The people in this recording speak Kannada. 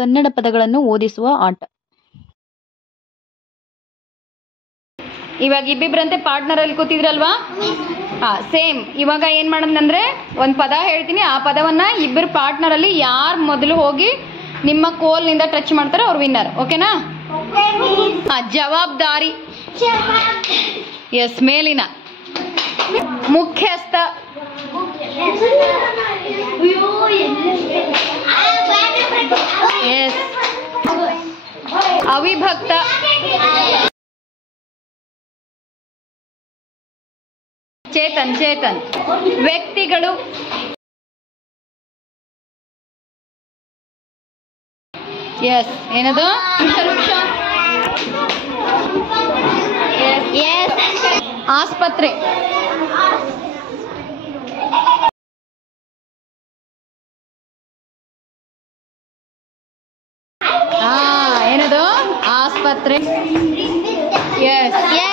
ಕನ್ನಡ ಪದಗಳನ್ನು ಓದಿಸುವ ಆಟ. ಇವಾಗ ಇಬ್ಬಿಬ್ರಂತೆ ಪಾರ್ಟ್ನರ್ ಅಲ್ಲಿ ಕೂತಿದ್ರಲ್ವಾ? ಸೇಮ್. ಇವಾಗ ಏನ್ ಮಾಡೋದಂದ್ರೆ ಒಂದು ಪದ ಹೇಳ್ತೀನಿ, ಆ ಪದವನ್ನ ಇಬ್ಬರು ಪಾರ್ಟ್ನರ್ ಅಲ್ಲಿ ಯಾರು ಮೊದಲು ಹೋಗಿ ನಿಮ್ಮ ಕೋಲ್ನಿಂದ ಟಚ್ ಮಾಡ್ತಾರೋ ಅವ್ರು ವಿನ್ನರ್. ಓಕೆನಾ? ಜವಾಬ್ದಾರಿ. ಎಸ್. ಮೇಲಿನ. ಮುಖ್ಯಸ್ಥ. ಎಸ್. ಅವಿಭಕ್ತ. ಚೇತನ್. ವ್ಯಕ್ತಿಗಳು. ಎಸ್. ಏನದು? ಆಸ್ಪತ್ರೆ. ಏನದು? ಆಸ್ಪತ್ರೆ. ಎಸ್.